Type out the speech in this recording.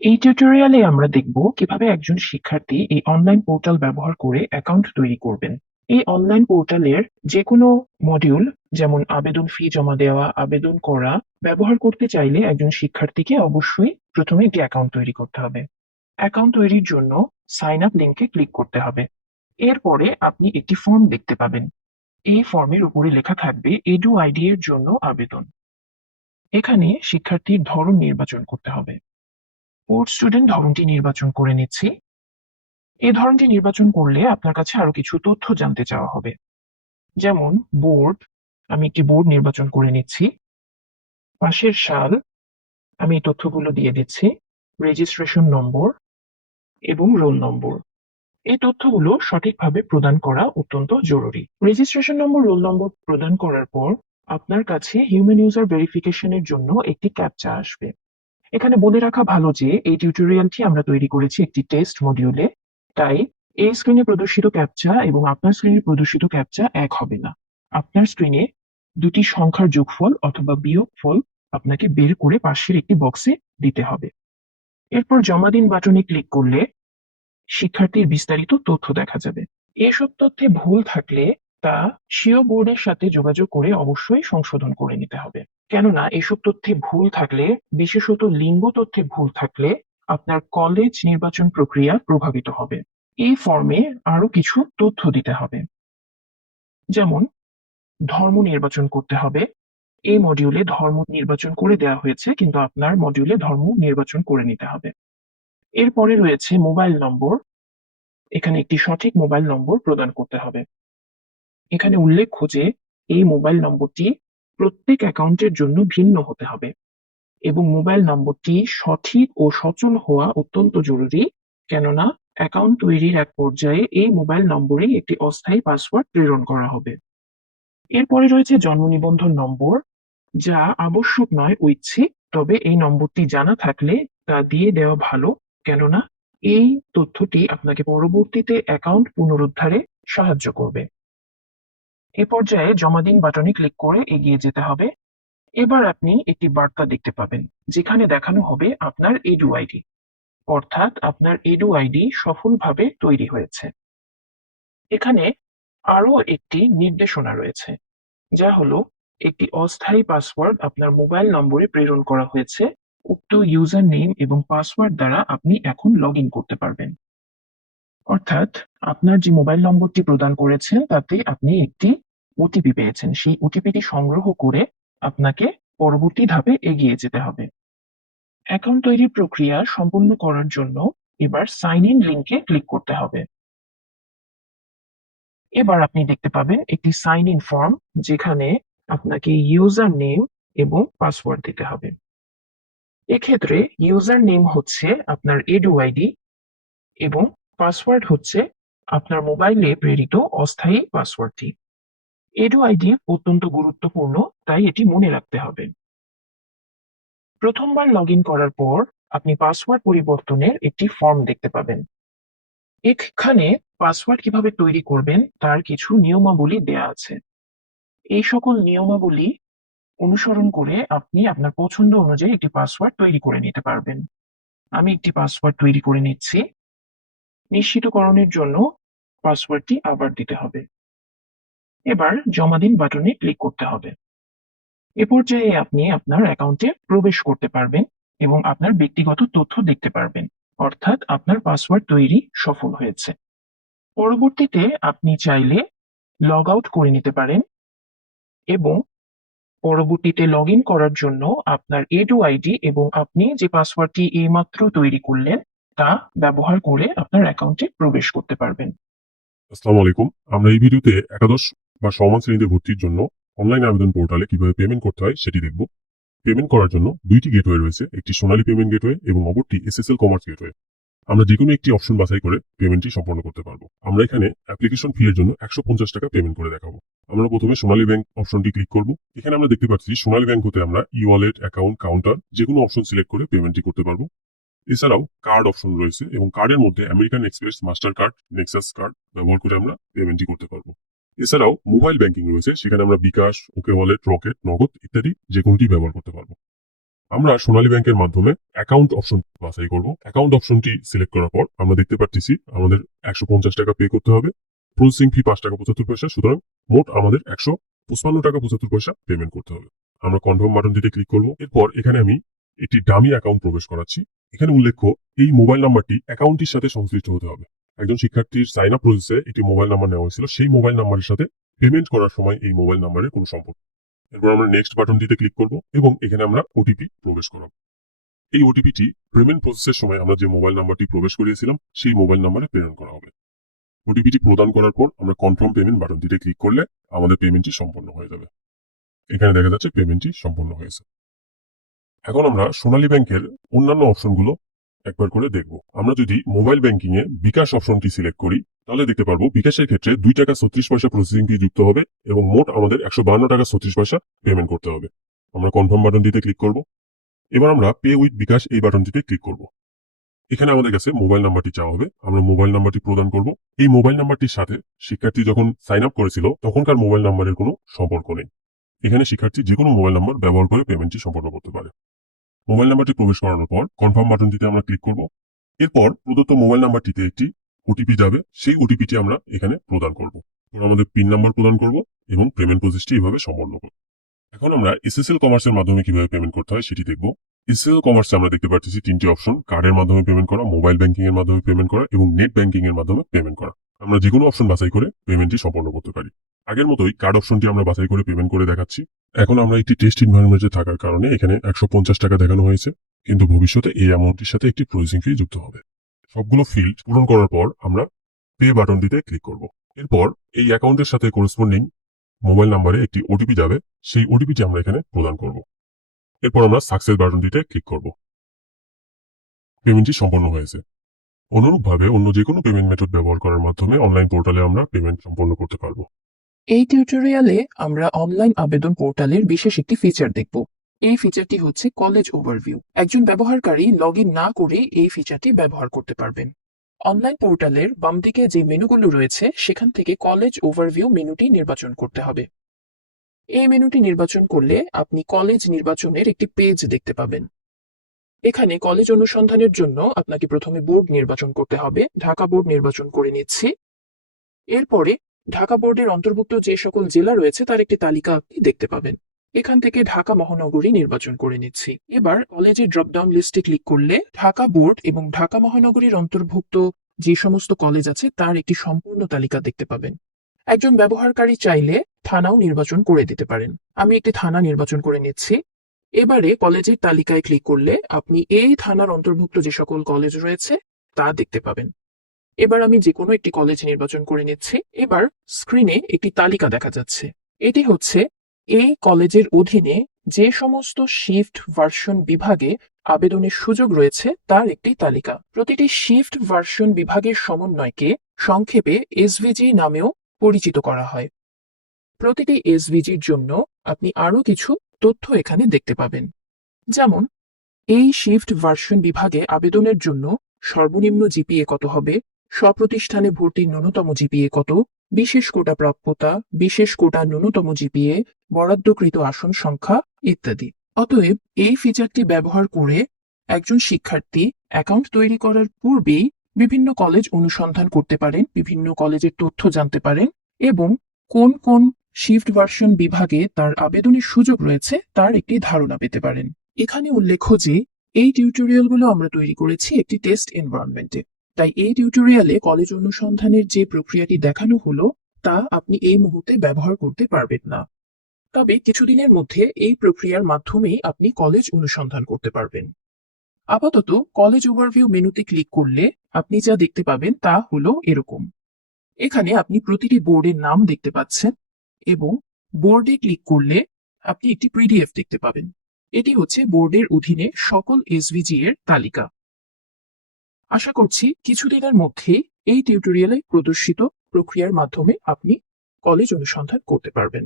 এই টিউটোরিয়ালে আমরা দেখব কিভাবে একজন শিক্ষার্থী এই অনলাইন পোর্টাল ব্যবহার করে অ্যাকাউন্ট তৈরি করবেন। এই অনলাইন পোর্টালের যে কোনো মডিউল, যেমন আবেদন ফি জমা দেওয়া, আবেদন করা, ব্যবহার করতে চাইলে একজন শিক্ষার্থীকে অবশ্যই প্রথমে একটি অ্যাকাউন্ট তৈরি করতে হবে। অ্যাকাউন্ট তৈরির জন্য সাইন আপ লিংকে ক্লিক করতে হবে। এরপরে আপনি একটি ফর্ম দেখতে পাবেন। এই ফর্মের উপরে লেখা থাকবে এডু আইডি এর জন্য আবেদন। এখানে শিক্ষার্থীর ধরন নির্বাচন করতে হবে। পোর্ট স্টুডেন্ট ধরনটি নির্বাচন করে নিচ্ছি। এই ধরনটি নির্বাচন করলে আপনার কাছে আরো কিছু তথ্য জানতে চাওয়া হবে, যেমন বোর্ড। আমি একটি বোর্ড নির্বাচন করে নিচ্ছি। পাশের সাল, আমি এই তথ্যগুলো দিয়ে দিচ্ছি। রেজিস্ট্রেশন নম্বর এবং রোল নম্বর। এই তথ্যগুলো সঠিকভাবে প্রদান করা অত্যন্ত জরুরি। রেজিস্ট্রেশন নম্বর, রোল নম্বর প্রদান করার পর আপনার কাছে হিউম্যান ইউজার ভেরিফিকেশনের জন্য একটি ক্যাপচা আসবে। এখানে বলে রাখা ভালো যে এই টিউটোরিয়ালটি আমরা তৈরি করেছি একটি টেস্ট মডিউলে, তাই এই স্ক্রিনে প্রদর্শিত ক্যাপচা এবং আপনার স্ক্রিনে প্রদর্শিত ক্যাপচা এক হবে না। আপনার স্ক্রিনে দুটি সংখ্যার যোগফল অথবা বিয়োগফল আপনাকে বের করে পাশের একটি বক্সে দিতে হবে। এরপর জমা দিন বাটনে ক্লিক করলে শিক্ষার্থীর বিস্তারিত তথ্য দেখা যাবে। এসব তথ্যে ভুল থাকলে তা স্বীয় বোর্ডের সাথে যোগাযোগ করে অবশ্যই সংশোধন করে নিতে হবে। কেননা এসব তথ্যে ভুল থাকলে, বিশেষত লিঙ্গ তথ্যে ভুল থাকলে আপনার কলেজ নির্বাচন প্রক্রিয়া প্রভাবিত হবে। এই ফর্মে আরো কিছু তথ্য দিতে হবে, যেমন ধর্ম নির্বাচন করতে হবে। এই মডিউলে ধর্ম নির্বাচন করে দেওয়া হয়েছে, কিন্তু আপনার মডিউলে ধর্ম নির্বাচন করে নিতে হবে। এরপরে রয়েছে মোবাইল নম্বর। এখানে একটি সঠিক মোবাইল নম্বর প্রদান করতে হবে। এখানে উল্লেখ্য যে এই মোবাইল নম্বরটি প্রত্যেক অ্যাকাউন্টের জন্য ভিন্ন হতে হবে এবং মোবাইল নম্বরটি সঠিক ও সচল হওয়া অত্যন্ত জরুরি। কেননা অ্যাকাউন্ট তৈরির এক পর্যায়ে এই মোবাইল নম্বরেই একটি অস্থায়ী পাসওয়ার্ড প্রেরণ করা হবে। এরপরে রয়েছে জন্ম নিবন্ধন নম্বর, যা আবশ্যক নয়, ঐচ্ছিক। তবে এই নম্বরটি জানা থাকলে তা দিয়ে দেওয়া ভালো, কেননা এই তথ্যটি আপনাকে পরবর্তীতে অ্যাকাউন্ট পুনরুদ্ধারে সাহায্য করবে। এ পর্যায়ে জমা দিন বাটনে ক্লিক করে এগিয়ে যেতে হবে। এবার আপনি একটি বার্তা দেখতে পাবেন, যেখানে দেখানো হবে আপনার এডু আইডি, অর্থাৎ আপনার এডু আইডি সফলভাবে তৈরি হয়েছে। এখানে আরো একটি নির্দেশনা রয়েছে, যা হলো একটি অস্থায়ী পাসওয়ার্ড আপনার মোবাইল নম্বরে প্রেরণ করা হয়েছে। উক্ত ইউজার নেম এবং পাসওয়ার্ড দ্বারা আপনি এখন লগ ইন করতে পারবেন। অর্থাৎ আপনার যে মোবাইল নম্বরটি প্রদান করেছেন তাতে আপনি একটি ওটিপি পেয়েছেন। সেই ওটিপিটি সংগ্রহ করে আপনাকে পরবর্তী ধাপে এগিয়ে যেতে হবে। অ্যাকাউন্ট তৈরির প্রক্রিয়া সম্পূর্ণ করার জন্য এবার সাইন ইন লিংকে ক্লিক করতে হবে। এবার আপনি দেখতে পাবেন একটি সাইন ইন ফর্ম, যেখানে আপনাকে ইউজার নেম এবং পাসওয়ার্ড দিতে হবে। এক্ষেত্রে ইউজার নেম হচ্ছে আপনার এডু আইডি এবং পাসওয়ার্ড হচ্ছে আপনার মোবাইলে প্রেরিত অস্থায়ী পাসওয়ার্ডটি। এডু আইডি অত্যন্ত গুরুত্বপূর্ণ, তাই এটি মনে রাখতে হবে। প্রথমবার লগ ইন করার পর আপনি পাসওয়ার্ড পরিবর্তনের একটি ফর্ম দেখতে পাবেন। এখানে পাসওয়ার্ড কিভাবে তৈরি করবেন তার কিছু নিয়মাবলী দেয়া আছে। এই সকল নিয়মাবলী অনুসরণ করে আপনি আপনার পছন্দ অনুযায়ী একটি পাসওয়ার্ড তৈরি করে নিতে পারবেন। আমি একটি পাসওয়ার্ড তৈরি করে নিচ্ছি। নিশ্চিতকরণের জন্য পাসওয়ার্ডটি আবার দিতে হবে। এবার জমা দিন বাটনে ক্লিক করতে হবে। এ পর্যায়ে আপনি আপনার অ্যাকাউন্টে প্রবেশ করতে পারবেন এবং আপনার ব্যক্তিগত তথ্য দেখতে পারবেন, অর্থাৎ আপনার পাসওয়ার্ড তৈরি সফল হয়েছে। পরবর্তীতে আপনি চাইলে লগ আউট করে নিতে পারেন এবং পরবর্তীতে লগ ইন করার জন্য আপনার এডু আইডি এবং আপনি যে পাসওয়ার্ডটি এইমাত্র তৈরি করলেন তা ব্যবহার করে আপনার অ্যাকাউন্টে প্রবেশ করতে পারবেন। আসসালামু আলাইকুম। আমরা এই ভিডিওতে একাদশ বা সমান শ্রেণীতে ভর্তির জন্য অনলাইন আবেদন পোর্টালে কিভাবে পেমেন্ট করতে হয় সেটি দেখব। পেমেন্ট করার জন্য দুইটি গেটওয়ে রয়েছে, একটি সোনালী পেমেন্ট গেটওয়ে এবং অপরটি এসএসএল কমার্স গেটওয়ে। আমরা যেকোনো একটি অপশন বাছাই করে পেমেন্টটি সম্পন্ন করতে পারবো। আমরা এখানে অ্যাপ্লিকেশন ফি এর জন্য 150 টাকা পেমেন্ট করে দেখাবো। আমরা প্রথমে সোনালী ব্যাংক অপশনটি ক্লিক করব। এখানে আমরা দেখতে পাচ্ছি সোনালী ব্যাংক হতে আমরা ই ওয়ালেট, অ্যাকাউন্ট, কাউন্টার যেকোনো অপশন সিলেক্ট করে পেমেন্টটি করতে পারবো। এছাড়াও কার্ড অপশন রয়েছে এবং কার্ডের মধ্যে American express, master card, Nexus card ব্যবহার করে আমরা পেমেন্টটি করতে পারবো। এছাড়াও মোবাইল ব্যাংকিং রয়েছে, সেখানে আমরা বিকাশ, ওকে ওয়ালেট, রকেট, নগদ ইত্যাদি যে কোনোটি ব্যবহার করতে পারবো। আমরা সোনালী ব্যাংকের মাধ্যমে অ্যাকাউন্ট অপশন বাছাই করব। অ্যাকাউন্ট অপশনটি সিলেক্ট করার পর আমরা দেখতে পাচ্ছি আমাদের 150 টাকা পে করতে হবে, প্রসেসিং ফি 5 টাকা 75 পয়সা। সুতরাং মোট আমাদের 155 টাকা 75 পয়সা পেমেন্ট করতে হবে। আমরা কনফার্ম বাটনটিতে ক্লিক করব। এরপর এখানে আমি একটি ডামি অ্যাকাউন্ট প্রবেশ করাচ্ছি। এখানে উল্লেখ্য এই মোবাইল নাম্বারটি অ্যাকাউন্টটির সাথে সংশ্লিষ্ট হতে হবে। একজন শিক্ষার্থীর সাইন আপ প্রসেসে একটি মোবাইল নাম্বার নেওয়া হয়েছিল, সেই মোবাইল নাম্বারের সাথে পেমেন্ট করার সময় এই মোবাইল নাম্বারের কোনো সম্পর্ক। এরপর আমরা নেক্সট বাটনটিতে ক্লিক করব এবং এখানে আমরা ওটিপি প্রবেশ করাবো। এই ওটিপিটি পেমেন্ট প্রসেসের সময় আমরা যে মোবাইল নাম্বারটি প্রবেশ করিয়েছিলাম সেই মোবাইল নাম্বারে প্রেরণ করা হবে। ওটিপিটি প্রদান করার পর আমরা কনফার্ম পেমেন্ট বাটনটিতে ক্লিক করলে আমাদের পেমেন্টটি সম্পন্ন হয়ে যাবে। এখানে দেখা যাচ্ছে পেমেন্টটি সম্পন্ন হয়েছে। এখন আমরা সোনালী ব্যাংকের অন্যান্য অপশনগুলো একবার করে দেখব। আমরা যদি মোবাইল ব্যাংকিং এ বিকাশ অপশনটি সিলেক্ট করি তাহলে দেখতে পারবো বিকাশের ক্ষেত্রে 2 টাকা 36 পয়সা প্রসেসিং ফি যুক্ত হবে এবং মোট আমাদের 152 টাকা 36 পয়সা পেমেন্ট করতে হবে। আমরা কনফার্ম বাটনটিতে ক্লিক করব। এবার আমরা পে উইথ বিকাশ এই বাটনটিতে ক্লিক করব। এখানে আমাদের কাছে মোবাইল নাম্বারটি চাওয়া হবে, আমরা মোবাইল নাম্বারটি প্রদান করব। এই মোবাইল নাম্বারটির সাথে শিক্ষার্থী যখন সাইন আপ করেছিল তখনকার মোবাইল নাম্বারের কোনো সম্পর্ক নেই। এখানে শিক্ষার্থী যে কোনো মোবাইল নাম্বার ব্যবহার করে পেমেন্টটি সম্পন্ন করতে পারে। মোবাইল নাম্বারটি প্রবেশ করানোর পর কনফার্ম বাটনটিতে আমরা ক্লিক করব। এরপর প্রদত্ত মোবাইল নাম্বারটিতে একটি ওটিপি যাবে, সেই ওটিপিটি আমরা এখানে প্রদান করব। আমাদের পিন নাম্বার প্রদান করব এবং পেমেন্ট প্রসেসটি এভাবে সম্পন্ন করব। এখন আমরা এসএসএল কমার্সের মাধ্যমে কিভাবে পেমেন্ট করতে হয় সেটি দেখব। এসএসএল কমার্সে আমরা দেখতে পাচ্ছি 3টি অপশন: কার্ডের মাধ্যমে পেমেন্ট করা, মোবাইল ব্যাংকিং এর মাধ্যমে পেমেন্ট করা এবং নেট ব্যাংকিং এর মাধ্যমে পেমেন্ট করা। আমরা যে কোনো অপশন বাছাই করে পেমেন্টটি সম্পন্ন করতে পারি। আগের মতোই কার্ড অপশনটি আমরা বাছাই করে পেমেন্ট করে দেখাচ্ছি। এখন আমরা একটি টেস্ট এনভায়রনমেন্টে থাকার কারণে এখানে 150 টাকা দেখানো হয়েছে, কিন্তু ভবিষ্যতে এই অ্যামাউন্টটির সাথে একটি প্রসেসিং ফি যুক্ত হবে। সবগুলো ফিল্ড পূরণ করার পর আমরা পে বাটনটিতে ক্লিক করব। এরপর এই অ্যাকাউন্টের সাথে করেসপন্ডিং মোবাইল নাম্বারে একটি ওটিপি যাবে, সেই ওটিপিটি আমরা এখানে প্রদান করব। এরপর আমরা সাকসেস বাটনটিতে ক্লিক করব। পেমেন্টটি সম্পন্ন হয়েছে। অনুরূপভাবে অন্য যে কোনো পেমেন্ট মেথড ব্যবহার করার মাধ্যমে অনলাইন পোর্টালে আমরা পেমেন্ট সম্পন্ন করতে পারবো। এই টিউটোরিয়ালে আমরা অনলাইন আবেদন পোর্টালের বিশেষ একটি ফিচার দেখব। এই ফিচারটি হচ্ছে কলেজ ওভারভিউ। একজন ব্যবহারকারী লগ ইন না করে এই ফিচারটি ব্যবহার করতে পারবেন। অনলাইন পোর্টালের বাম দিকে যে মেনুগুলো রয়েছে সেখান থেকে কলেজ ওভারভিউ মেনুটি নির্বাচন করতে হবে। এই মেনুটি নির্বাচন করলে আপনি কলেজ নির্বাচনের একটি পেজ দেখতে পাবেন। এখানে কলেজ অনুসন্ধানের জন্য আপনাকে প্রথমে বোর্ড নির্বাচন করতে হবে। ঢাকা বোর্ড নির্বাচন করে নিচ্ছি। এরপরে ঢাকা বোর্ডের অন্তর্ভুক্ত যে সকল জেলা রয়েছে তার একটি তালিকা আপনি দেখতে পাবেন। এখান থেকে ঢাকা মহানগরী নির্বাচন করে নিচ্ছি। এবার কলেজের ড্রপডাউন লিস্টে ক্লিক করলে ঢাকা বোর্ড এবং ঢাকা মহানগরীর অন্তর্ভুক্ত যে সমস্ত কলেজ আছে তার একটি সম্পূর্ণ তালিকা দেখতে পাবেন। একজন ব্যবহারকারী চাইলে থানাও নির্বাচন করে দিতে পারেন। আমি একটি থানা নির্বাচন করে নিচ্ছি। এবারে কলেজের তালিকায় ক্লিক করলে আপনি এই থানার অন্তর্ভুক্ত যে সকল কলেজ রয়েছে তা দেখতে পাবেন। এবার আমি যে কোনো একটি কলেজ নির্বাচন করে নিচ্ছি। এবার স্ক্রিনে একটি তালিকা দেখা যাচ্ছে। এটি হচ্ছে এই কলেজের অধীনে যে সমস্ত শিফট ভার্সন বিভাগে আবেদনের সুযোগ রয়েছে তার একটি তালিকা। প্রতিটি শিফট ভার্সন বিভাগের সমন্বয়কে সংক্ষেপে এসভিজি নামেও পরিচিত করা হয়। প্রতিটি এসভিজির জন্য আপনি আরো কিছু তথ্য এখানে দেখতে পাবেন, যেমন এই শিফট ভার্সন বিভাগে আবেদনের জন্য সর্বনিম্ন জিপিএ কত হবে, স্বপ্রতিষ্ঠানে ভর্তির ন্যূনতম জিপিএ কত, বিশেষ কোটা প্রাপ্যতা, বিশেষ কোটা ন্যূনতম জিপিএ, বরাদ্দকৃত আসন সংখ্যা ইত্যাদি। অতএব এই ফিচারটি ব্যবহার করে একজন শিক্ষার্থী অ্যাকাউন্ট তৈরি করার পূর্বেই বিভিন্ন কলেজ অনুসন্ধান করতে পারেন, বিভিন্ন কলেজের তথ্য জানতে পারেন এবং কোন কোন শিফট ভার্সন বিভাগে তার আবেদনের সুযোগ রয়েছে তার একটি ধারণা পেতে পারেন। এখানে উল্লেখ্য যে এই টিউটোরিয়ালগুলো আমরা তৈরি করেছি একটি টেস্ট এনভায়রনমেন্টে, তাই এই টিউটোরিয়ালে কলেজ অনুসন্ধানের যে প্রক্রিয়াটি দেখানো হলো তা আপনি এই মুহূর্তে ব্যবহার করতে পারবেন না। তবে কিছুদিনের মধ্যে এই প্রক্রিয়ার মাধ্যমেই আপনি কলেজ অনুসন্ধান করতে পারবেন। আপাতত কলেজ ওভারভিউ মেনুতে ক্লিক করলে আপনি যা দেখতে পাবেন তা হলো এরকম। এখানে আপনি প্রতিটি বোর্ডের নাম দেখতে পাচ্ছেন এবং বোর্ডে ক্লিক করলে আপনি একটি পিডিএফ দেখতে পাবেন। এটি হচ্ছে বোর্ডের অধীনে সকল এসভিজি এর তালিকা। আশা করছি কিছুদিনের মধ্যেই এই টিউটোরিয়ালে প্রদর্শিত প্রক্রিয়ার মাধ্যমে আপনি কলেজ অনুসন্ধান করতে পারবেন।